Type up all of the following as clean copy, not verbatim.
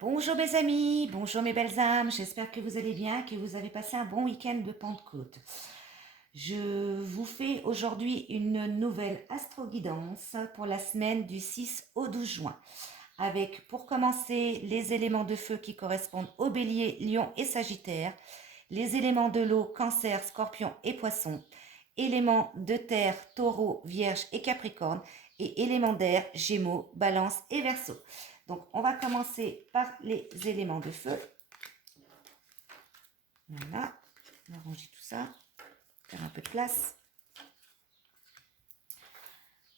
Bonjour mes amis, bonjour mes belles âmes, j'espère que vous allez bien, que vous avez passé un bon week-end de Pentecôte. Je vous fais aujourd'hui une nouvelle astro-guidance pour la semaine du 6 au 12 juin, avec pour commencer les éléments de feu qui correspondent au bélier, lion et sagittaire, les éléments de l'eau, cancer, scorpion et poisson, éléments de terre, taureau, vierge et capricorne, et éléments d'air, gémeaux, balance et verseau. Donc, on va commencer par les éléments de feu. Voilà, on va ranger tout ça, faire un peu de place.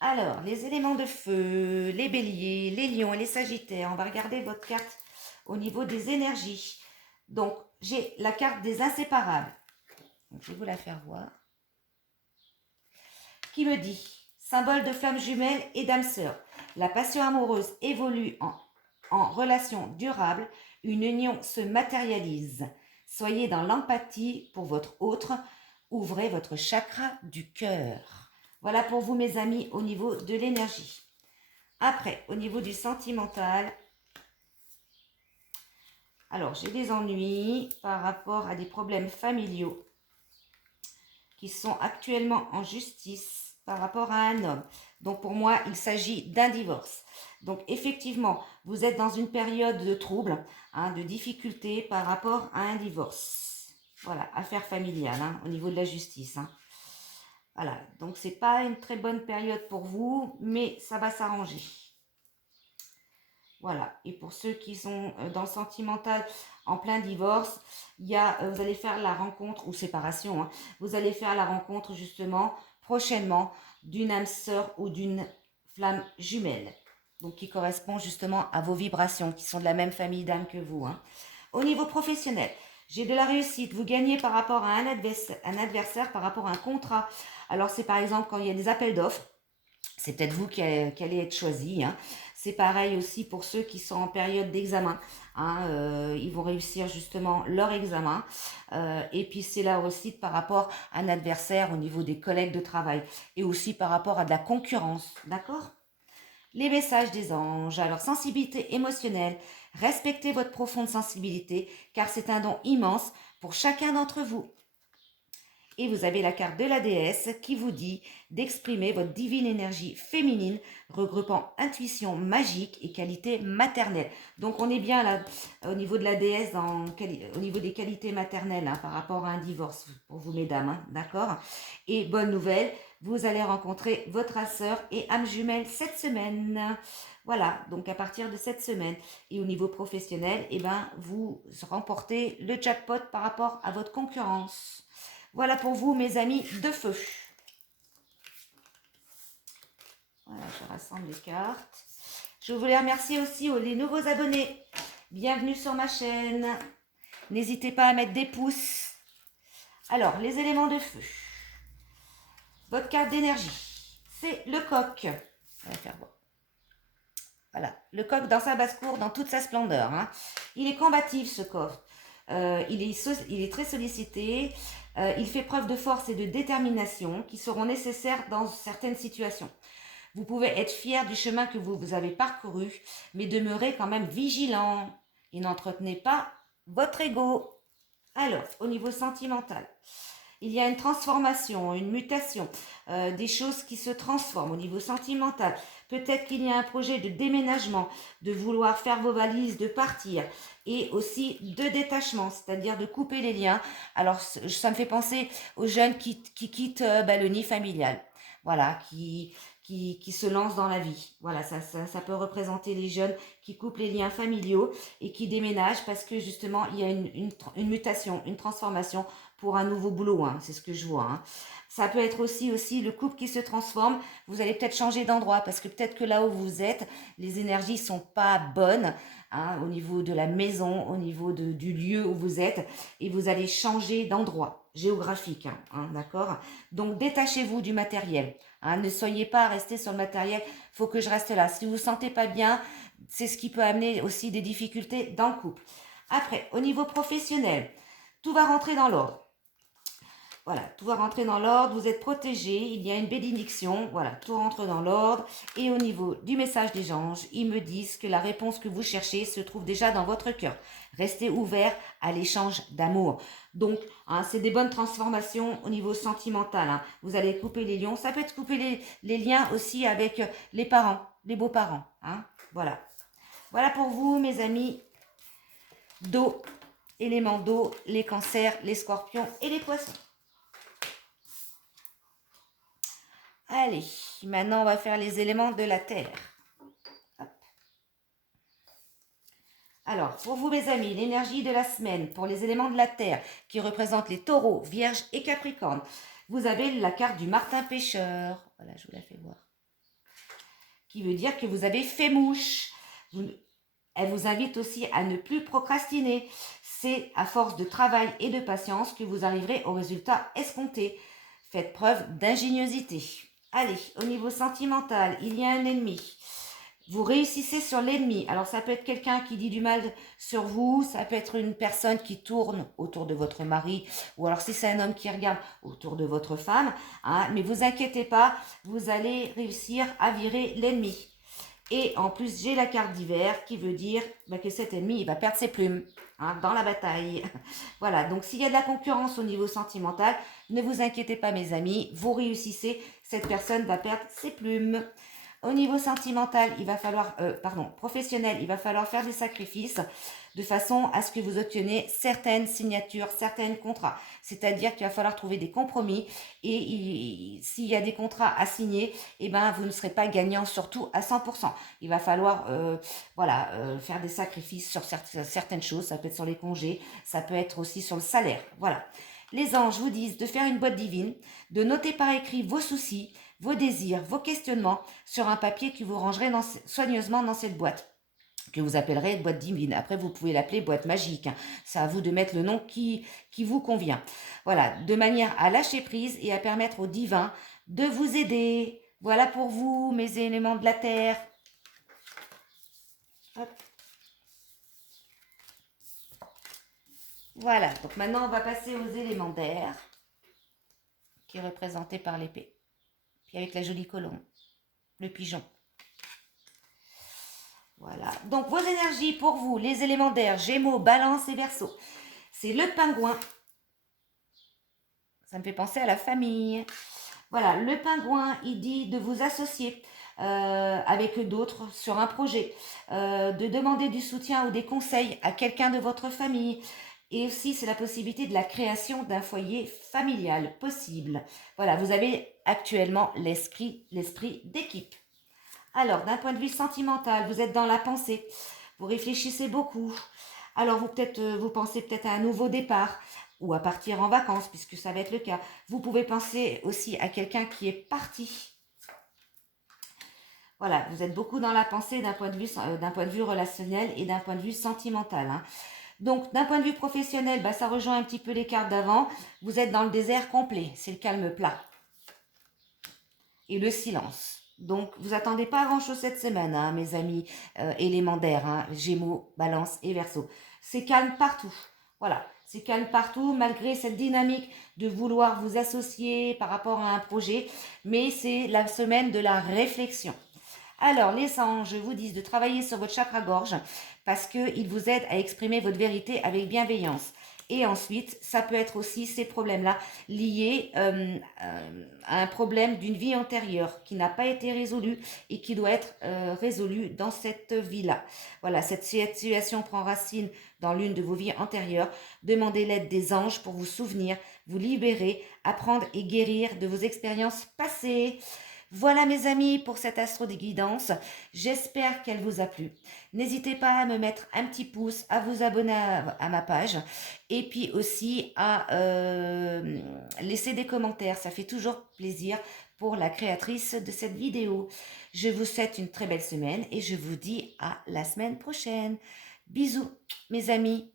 Alors, les éléments de feu, les béliers, les lions et les sagittaires, on va regarder votre carte au niveau des énergies. Donc, j'ai la carte des inséparables. Donc, je vais vous la faire voir. Qui me dit, symbole de flamme jumelle et d'âme sœur, la passion amoureuse évolue en relation durable, une union se matérialise. Soyez dans l'empathie pour votre autre, ouvrez votre chakra du cœur. Voilà pour vous mes amis au niveau de l'énergie. Après, au niveau du sentimental, alors j'ai des ennuis par rapport à des problèmes familiaux qui sont actuellement en justice par rapport à un homme. Donc pour moi, il s'agit d'un divorce. Donc effectivement, vous êtes dans une période de trouble, de difficulté par rapport à un divorce. Voilà, affaire familiale au niveau de la justice. Voilà, donc c'est pas une très bonne période pour vous, mais ça va s'arranger. Voilà, et pour ceux qui sont dans le sentimental en plein divorce, vous allez faire la rencontre, ou séparation, vous allez faire la rencontre justement prochainement d'une âme sœur ou d'une flamme jumelle, donc qui correspond justement à vos vibrations, qui sont de la même famille d'âmes que vous. Au niveau professionnel, j'ai de la réussite, vous gagnez par rapport à un adversaire par rapport à un contrat. Alors c'est par exemple quand il y a des appels d'offres, c'est peut-être vous qui allez être choisi. C'est pareil aussi pour ceux qui sont en période d'examen. Ils vont réussir justement leur examen. Et puis c'est là aussi par rapport à un adversaire au niveau des collègues de travail. Et aussi par rapport à de la concurrence. D'accord ? Les messages des anges. Alors, sensibilité émotionnelle. Respectez votre profonde sensibilité car c'est un don immense pour chacun d'entre vous. Et vous avez la carte de la déesse qui vous dit d'exprimer votre divine énergie féminine regroupant intuition magique et qualité maternelle. Donc on est bien là au niveau de la déesse, au niveau des qualités maternelles par rapport à un divorce pour vous mesdames, d'accord. Et bonne nouvelle, vous allez rencontrer votre sœur et âme jumelle cette semaine. Voilà, donc à partir de cette semaine. Et au niveau professionnel, vous remportez le jackpot par rapport à votre concurrence. Voilà pour vous, mes amis de feu. Voilà, je rassemble les cartes. Je voulais remercier aussi les nouveaux abonnés. Bienvenue sur ma chaîne. N'hésitez pas à mettre des pouces. Alors, les éléments de feu. Votre carte d'énergie, c'est le coq. On va faire voir. Voilà, le coq dans sa basse-cour, dans toute sa splendeur. Il est combatif, ce coq. Il est très sollicité. Il fait preuve de force et de détermination qui seront nécessaires dans certaines situations. Vous pouvez être fier du chemin que vous avez parcouru, mais demeurez quand même vigilant et n'entretenez pas votre ego. Alors, au niveau sentimental, il y a une transformation, une mutation, des choses qui se transforment au niveau sentimental. Peut-être qu'il y a un projet de déménagement, de vouloir faire vos valises, de partir, et aussi de détachement, c'est-à-dire de couper les liens. Alors, ça me fait penser aux jeunes qui quittent le nid familial. Voilà, qui se lancent dans la vie. Voilà, ça peut représenter les jeunes qui coupent les liens familiaux et qui déménagent parce que justement, il y a une mutation, une transformation pour un nouveau boulot, c'est ce que je vois. Ça peut être aussi le couple qui se transforme. Vous allez peut-être changer d'endroit parce que peut-être que là où vous êtes, les énergies sont pas bonnes au niveau de la maison, au niveau du lieu où vous êtes, et vous allez changer d'endroit géographique, d'accord. Donc détachez-vous du matériel. Ne soyez pas restés sur le matériel. Faut que je reste là. Si vous vous sentez pas bien, c'est ce qui peut amener aussi des difficultés dans le couple. Après, au niveau professionnel, tout va rentrer dans l'ordre. Voilà, tout va rentrer dans l'ordre, vous êtes protégés, il y a une bénédiction, voilà, tout rentre dans l'ordre. Et au niveau du message des anges, ils me disent que la réponse que vous cherchez se trouve déjà dans votre cœur. Restez ouverts à l'échange d'amour. Donc, hein, c'est des bonnes transformations au niveau sentimental. Hein. Vous allez couper les liens, ça peut être couper les liens aussi avec les parents, les beaux-parents. Hein. Voilà. Voilà pour vous, mes amis d'eau, éléments d'eau, les cancers, les scorpions et les poissons. Allez, maintenant on va faire les éléments de la terre. Hop. Alors, pour vous mes amis, l'énergie de la semaine pour les éléments de la terre qui représentent les taureaux, vierges et capricornes. Vous avez la carte du martin pêcheur. Voilà, je vous la fais voir. Qui veut dire que vous avez fait mouche. Elle vous invite aussi à ne plus procrastiner. C'est à force de travail et de patience que vous arriverez au résultat escompté. Faites preuve d'ingéniosité. Allez, au niveau sentimental, il y a un ennemi. Vous réussissez sur l'ennemi. Alors, ça peut être quelqu'un qui dit du mal sur vous. Ça peut être une personne qui tourne autour de votre mari. Ou alors, si c'est un homme qui regarde autour de votre femme. Hein, mais vous inquiétez pas, vous allez réussir à virer l'ennemi. Et en plus, j'ai la carte d'hiver qui veut dire que cet ennemi, il va perdre ses plumes dans la bataille. Voilà, donc s'il y a de la concurrence au niveau sentimental, ne vous inquiétez pas mes amis, vous réussissez, cette personne va perdre ses plumes. Au niveau sentimental, il va falloir, professionnel, il va falloir faire des sacrifices de façon à ce que vous obteniez certaines signatures, certains contrats. C'est-à-dire qu'il va falloir trouver des compromis et s'il y a des contrats à signer, eh ben, vous ne serez pas gagnant surtout à 100%. Il va falloir faire des sacrifices sur certaines choses. Ça peut être sur les congés, ça peut être aussi sur le salaire. Voilà. Les anges vous disent de faire une boîte divine, de noter par écrit vos soucis, vos désirs, vos questionnements sur un papier que vous rangerez soigneusement dans cette boîte, que vous appellerez boîte divine. Après, vous pouvez l'appeler boîte magique. C'est à vous de mettre le nom qui vous convient. Voilà, de manière à lâcher prise et à permettre au divin de vous aider. Voilà pour vous, mes éléments de la terre. Hop. Voilà, donc maintenant on va passer aux éléments d'air, qui est représenté par l'épée. Puis avec la jolie colombe, le pigeon. Voilà, donc vos énergies pour vous, les éléments d'air, Gémeaux, Balance et Verseau. C'est le pingouin. Ça me fait penser à la famille. Voilà, le pingouin, il dit de vous associer avec d'autres sur un projet, de demander du soutien ou des conseils à quelqu'un de votre famille. Et aussi, c'est la possibilité de la création d'un foyer familial possible. Voilà, vous avez actuellement l'esprit d'équipe. Alors, d'un point de vue sentimental, vous êtes dans la pensée. Vous réfléchissez beaucoup. Alors, vous pensez peut-être à un nouveau départ ou à partir en vacances, puisque ça va être le cas. Vous pouvez penser aussi à quelqu'un qui est parti. Voilà, vous êtes beaucoup dans la pensée d'un point de vue relationnel et d'un point de vue sentimental. Hein. Donc, d'un point de vue professionnel, ça rejoint un petit peu les cartes d'avant. Vous êtes dans le désert complet, c'est le calme plat. Et le silence. Donc, vous attendez pas grand-chose cette semaine, hein, mes amis élémentaires, hein, Gémeaux, Balance et Verseau. C'est calme partout. Voilà, c'est calme partout, malgré cette dynamique de vouloir vous associer par rapport à un projet. Mais c'est la semaine de la réflexion. Alors, les anges vous disent de travailler sur votre chakra-gorge parce qu'ils vous aident à exprimer votre vérité avec bienveillance. Et ensuite, ça peut être aussi ces problèmes-là liés à un problème d'une vie antérieure qui n'a pas été résolu et qui doit être résolu dans cette vie-là. Voilà, cette situation prend racine dans l'une de vos vies antérieures. Demandez l'aide des anges pour vous souvenir, vous libérer, apprendre et guérir de vos expériences passées. Voilà mes amis pour cette astro de guidance, j'espère qu'elle vous a plu. N'hésitez pas à me mettre un petit pouce, à vous abonner à ma page et puis aussi à laisser des commentaires, ça fait toujours plaisir pour la créatrice de cette vidéo. Je vous souhaite une très belle semaine et je vous dis à la semaine prochaine. Bisous mes amis.